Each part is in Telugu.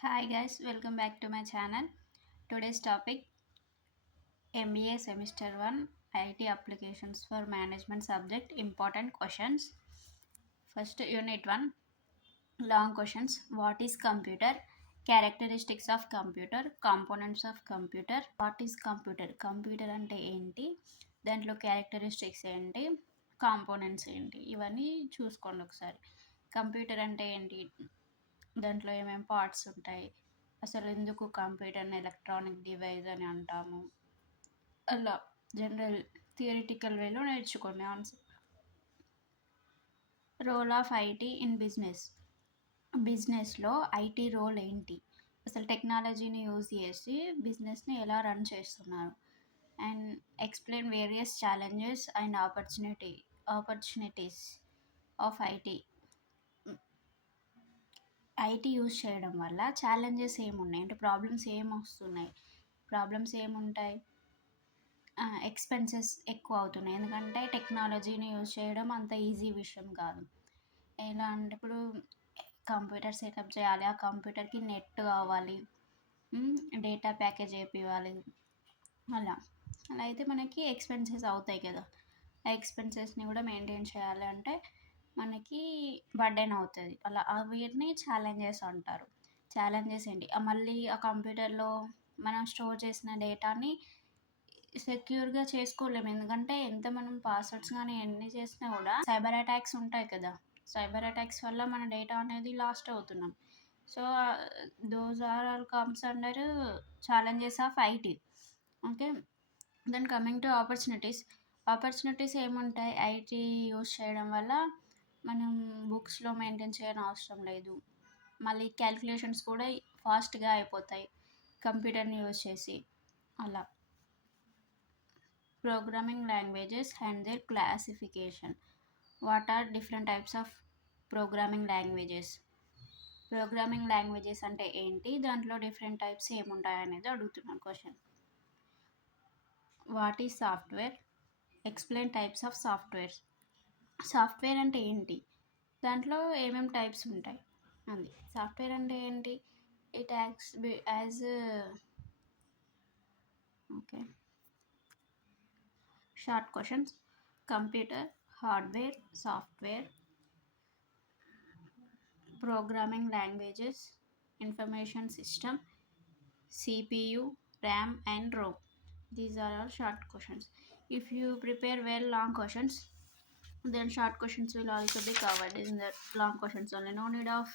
Hi guys, welcome back to my channel. Today's topic MBA Semester 1 IT Applications for Management Subject Important Questions. First Unit 1 Long questions. What is computer? Characteristics of computer, components of computer. What is computer? Computer అంటే ఏంటి? దాంట్లో క్యారెక్టరిస్టిక్స్ ఏంటి? కాంపోనెంట్స్ ఏంటి? ఇవన్నీ చూసుకోండి ఒకసారి. కంప్యూటర్ అంటే ఏంటి? దాంట్లో ఏమేమి పార్ట్స్ ఉంటాయి, అసలు ఎందుకు కంప్యూటర్ని ఎలక్ట్రానిక్ డివైస్ అని అంటాము, అలా జనరల్ థియరిటికల్ వేలో నేర్చుకోండి answer. Role of IT in business. బిజినెస్లో ఐటీ రోల్ ఏంటి, అసలు టెక్నాలజీని యూజ్ చేసి బిజినెస్ని ఎలా రన్ చేస్తున్నారు, and explain various challenges and opportunities of IT. IT use చేయడం వల్ల ఛాలెంజెస్ ఏమున్నాయి అంటే ప్రాబ్లమ్స్ ఏమొస్తున్నాయి, ప్రాబ్లమ్స్ ఏముంటాయి, ఎక్స్పెన్సెస్ ఎక్కువ అవుతున్నాయి ఎందుకంటే టెక్నాలజీని యూజ్ చేయడం అంత ఈజీ విషయం కాదు. ఎలా అంటే ఇప్పుడు కంప్యూటర్ సెటప్ చేయాలి, ఆ కంప్యూటర్కి నెట్ కావాలి, డేటా ప్యాకేజ్ వేపివ్వాలి, అలా అలా అయితే మనకి ఎక్స్పెన్సెస్ అవుతాయి కదా. ఆ ఎక్స్పెన్సెస్ని కూడా మెయింటైన్ చేయాలి అంటే మనకి బర్డెన్ అవుతుంది. అలా వీటిని ఛాలెంజెస్ అంటారు. ఛాలెంజెస్ ఏంటి, మళ్ళీ ఆ కంప్యూటర్లో మనం స్టోర్ చేసిన డేటాని సెక్యూర్గా చేసుకోలేము ఎందుకంటే ఎంత మనం పాస్వర్డ్స్ కానీ ఎన్ని చేసినా కూడా సైబర్ అటాక్స్ ఉంటాయి కదా. సైబర్ అటాక్స్ వల్ల మన డేటా అనేది లాస్ట్ అవుతున్నాం. So those are all comes under challenges of IT. Okay, then coming to opportunities. Opportunities ఏముంటాయి, ఐటీ యూస్ చేయడం వల్ల మనం బుక్స్లో మెయింటైన్ చేయని అవసరం లేదు, మళ్ళీ క్యాలిక్యులేషన్స్ కూడా ఫాస్ట్గా అయిపోతాయి కంప్యూటర్ని యూజ్ చేసి. అలా programming languages and their classification. What are different types of programming languages. Programming languages అంటే ఏంటి, దాంట్లో డిఫరెంట్ టైప్స్ ఏముంటాయి అనేది అడుగుతున్నాను question. What is software? Explain types of softwares. Software అంటే ఏంటి, దాంట్లో ఏమేమి టైప్స్ ఉంటాయి అది. సాఫ్ట్వేర్ అంటే ఏంటి, it acts as okay. Short questions. Computer, hardware, software, programming languages, information system, CPU, RAM and ROM. These are all short questions. If you prepare well long questions, then short questions will also be covered in the long questions only. No need of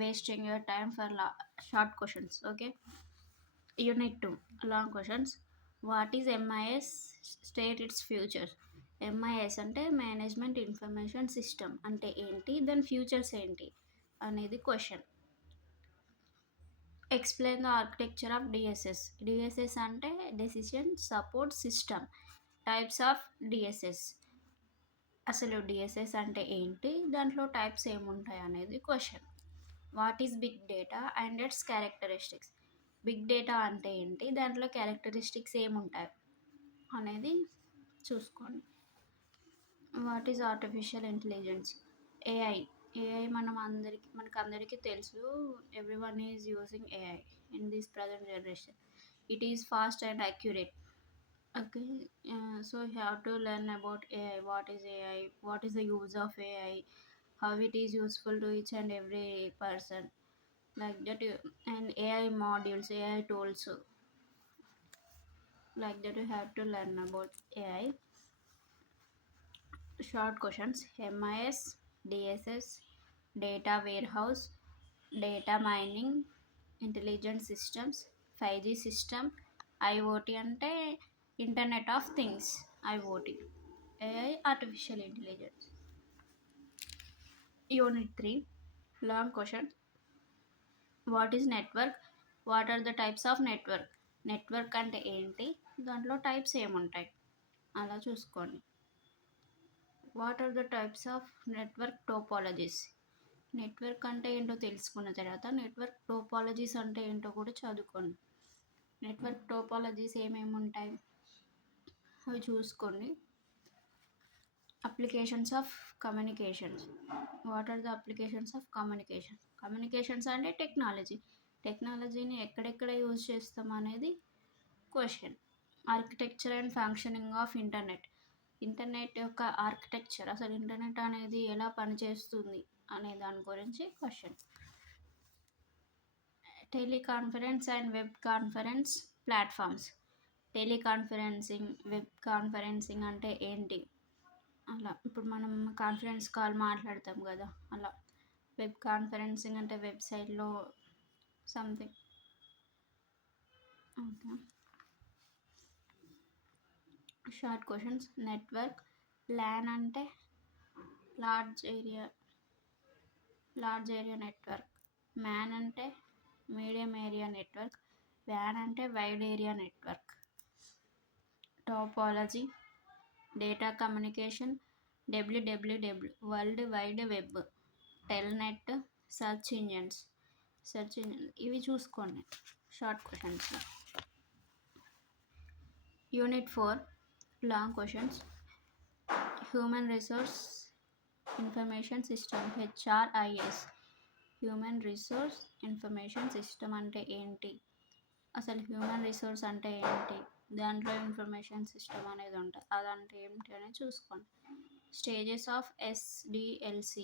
wasting your time for short questions. Okay. Unit 2 long questions. What is MIS? State its future. MIS అంటే మేనేజ్మెంట్ ఇన్ఫర్మేషన్ సిస్టమ్ అంటే ఏంటి, దాని ఫ్యూచర్స్ ఏంటి అనేది question. Explain the architecture of DSS. DSS అంటే decision support system. Types of DSS. అసలు డిఎస్ఎస్ అంటే ఏంటి, దాంట్లో టైప్స్ ఏముంటాయి అనేది question. What is big data and its characteristics. Big data అంటే ఏంటి, దాంట్లో క్యారెక్టరిస్టిక్స్ ఏముంటాయి అనేది చూసుకోండి. What is artificial intelligence. AI. AI మనకు అందరికీ తెలుసు. Everyone is using AI in this present generation. It is past and accurate. Okay, so you have to learn about AI. What is AI? What is the use of AI? How it is useful to each and every person. Like that, and AI modules, AI tools. Like that, you have to learn about AI. Short questions. MIS, DSS, data warehouse, data mining, intelligent systems, 5G system, IoT అంటే internet of things, IoT. AI artificial intelligence. Unit 3 long question. What is network? What are the types of network? Network అంటే ఏంటి, దాంట్లో టైప్స్ ఏముంటాయి అలా చూసుకోండి. What are the types of network topologies. Network అంటే ఏంటో తెలుసుకున్న తర్వాత నెట్వర్క్ టోపాలజీస్ అంటే ఏంటో కూడా చదువుకోండి. నెట్వర్క్ టోపాలజీస్ ఏమేమి ఉంటాయి అవి చూసుకోండి. Applications of communications. What are the applications of communication? Communications అంటే టెక్నాలజీ. టెక్నాలజీని ఎక్కడెక్కడ యూజ్ చేస్తాం అనేది question. Architecture and functioning of internet. Internet యొక్క ఆర్కిటెక్చర్, అసలు ఇంటర్నెట్ అనేది ఎలా పనిచేస్తుంది అనే దాని గురించి question. Teleconference and web conference platforms. Teleconferencing, web conferencing అంటే ఏంటి? అలా ఇప్పుడు మనం కాన్ఫరెన్స్ కాల్ మాట్లాడతాం కదా, అలా. వెబ్ కాన్ఫరెన్సింగ్ అంటే వెబ్సైట్లో something. Okay. Short questions. Network. LAN అంటే లార్జ్ ఏరియా నెట్వర్క్. మ్యాన్ అంటే మీడియం ఏరియా నెట్వర్క్. వ్యాన్ అంటే wide area network. Topology. Data communication. WWW world wide web. Telnet. Search engines. ఇవి చూసుకోండి short questions. Unit 4 long questions. Human resource information system, HRIS. Human resource information system అంటే ఏంటి? అసలు హ్యూమన్ రిసోర్స్ అంటే ఏంటి? దాంట్లో ఇన్ఫర్మేషన్ సిస్టమ్ అనేది ఉంటుంది, అదంటే ఏంటి అనేది చూసుకోండి. Stages of SDLC.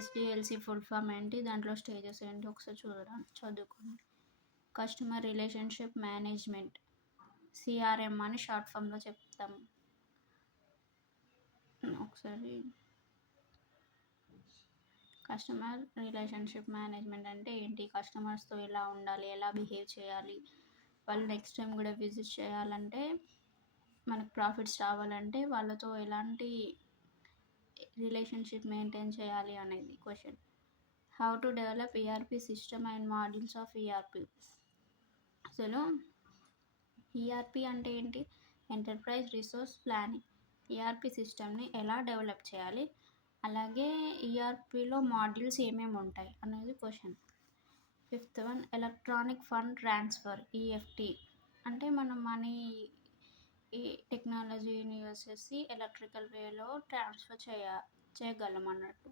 SDLC full form ఏంటి, దాంట్లో స్టేజెస్ ఏంటి ఒకసారి చదువుకోండి. కస్టమర్ రిలేషన్షిప్ మేనేజ్మెంట్, CRM అని షార్ట్ ఫామ్లో చెప్తాం. ఒకసారి కస్టమర్ రిలేషన్షిప్ మేనేజ్మెంట్ అంటే ఏంటి, కస్టమర్స్తో ఎలా ఉండాలి, ఎలా బిహేవ్ చేయాలి, వాళ్ళు నెక్స్ట్ టైం కూడా విజిట్ చేయాలంటే, మనకు ప్రాఫిట్స్ రావాలంటే వాళ్ళతో ఎలాంటి రిలేషన్షిప్ మెయింటైన్ చేయాలి అనేది question. How to develop ERP system and modules of ERP. అసలు ERP అంటే ఏంటి? Enterprise resource planning. ERP సిస్టమ్ని ఎలా డెవలప్ చేయాలి, అలాగే ERPలో మాడ్యూల్స్ ఏమేమి ఉంటాయి అనేది question. 5th one electronic fund transfer, EFT. అంటే మనం మనీ ఈ టెక్నాలజీని యూజ్ చేసి ఎలక్ట్రికల్ వేలో ట్రాన్స్ఫర్ చేయగలం అన్నట్టు,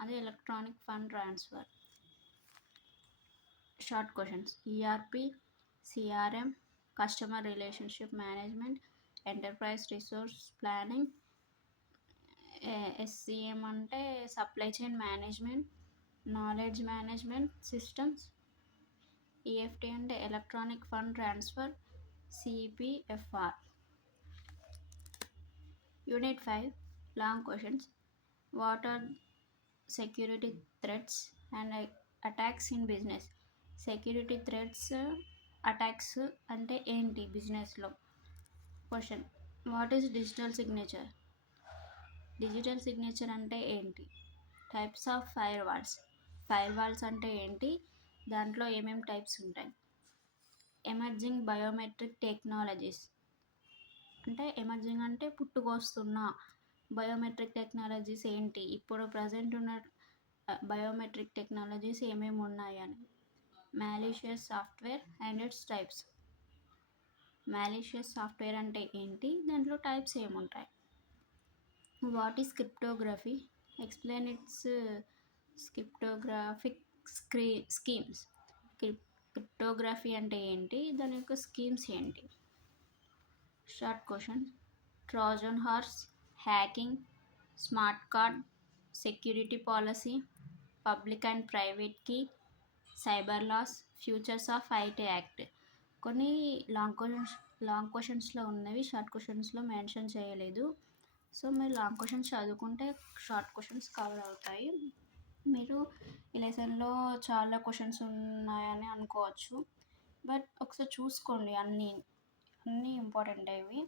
అది electronic fund transfer. Short questions. ERP, CRM, customer relationship management, enterprise resource planning. SCM అంటే supply chain management, knowledge management systems. EFT అంటే electronic fund transfer, CPFR. Unit 5 long questions. What are security threats and attacks in business. Security threats, attacks అంటే ఏంటి బిజినెస్లో? Question. What is digital signature. Digital signature అంటే ఏంటి? టైప్స్ ఆఫ్ ఫైర్ వాల్స్ అంటే ఏంటి, దాంట్లో ఏమేమి టైప్స్ ఉంటాయి? Emerging biometric technologies. అంటే ఎమర్జింగ్ అంటే పుట్టుకొస్తున్న, బయోమెట్రిక్ టెక్నాలజీస్ ఏంటి, ఇప్పుడు ప్రజెంట్ ఉన్న బయోమెట్రిక్ టెక్నాలజీస్ ఏమేమి ఉన్నాయని. Malicious software and its types. Malicious software అంటే ఏంటి, దాంట్లో టైప్స్ ఏముంటాయి? What is cryptography, explain its cryptographic schemes. Cryptography అంటే ఏంటి, దాని యొక్క స్కీమ్స్ ఏంటి? Short question. Trojan horse, hacking, smart card, security policy, public and private key, cyber laws, futures of IT act. కొన్ని లాంగ్ క్వశ్చన్స్లో ఉన్నవి షార్ట్ క్వశ్చన్స్లో మెన్షన్ చేయలేదు. సో మీరు లాంగ్ క్వశ్చన్స్ చదువుకుంటే షార్ట్ క్వశ్చన్స్ కవర్ అవుతాయి. మీరు ఈ లెసన్లో చాలా క్వశ్చన్స్ ఉన్నాయని అనుకోవచ్చు, బట్ ఒకసారి చూసుకోండి. అన్నీ ఇంపార్టెంట్ ఇవి.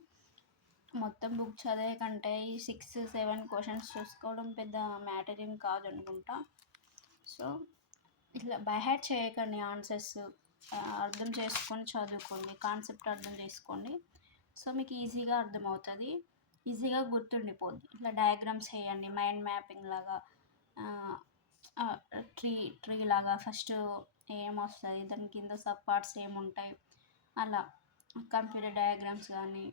మొత్తం బుక్ చదివే కంటే ఈ 6-7 క్వశ్చన్స్ చూసుకోవడం పెద్ద మ్యాటర్ ఏం కాదు అనుకుంటా. సో ఇట్లా బై హ్యాట్ చేయకండి ఆన్సర్స్, అర్థం చేసుకొని చదువుకోండి, కాన్సెప్ట్ అర్థం చేసుకోండి. సో మీకు ఈజీగా అర్థమవుతుంది, ఈజీగా గుర్తుండిపోద్ది. ఇట్లా డయాగ్రామ్స్ వేయండి, మైండ్ మ్యాపింగ్ లాగా. ట్రీ లాగా ఫస్ట్ ఏమొస్తుంది, దాని కింద సబ్ పార్ట్స్ ఏముంటాయి, అలా కంప్యూటర్ డయాగ్రామ్స్ కానీ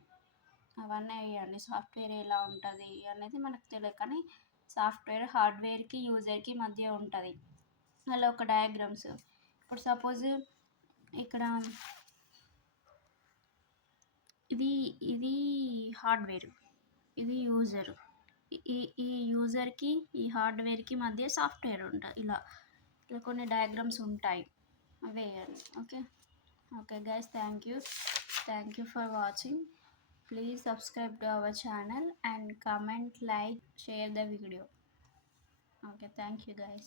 అవన్నీ వేయండి. సాఫ్ట్వేర్ ఎలా ఉంటుంది అనేది మనకు తెలియదు, కానీ సాఫ్ట్వేర్ హార్డ్వేర్కి యూజర్కి మధ్య ఉంటుంది. అలా ఒక డయాగ్రామ్స్. ఇప్పుడు సపోజ్ ఇక్కడ ఇది ఇది హార్డ్వేర్, ఇది యూజర్. ఈ ఈ యూజర్కి ఈ హార్డ్వేర్కి మధ్య సాఫ్ట్వేర్ ఉంటుంది. ఇలా ఇలా కొన్ని డయాగ్రామ్స్ ఉంటాయి, అవి వేయండి. Okay okay guys, thank you for watching. Please subscribe to our channel and comment, like, share the video. Okay, thank you guys.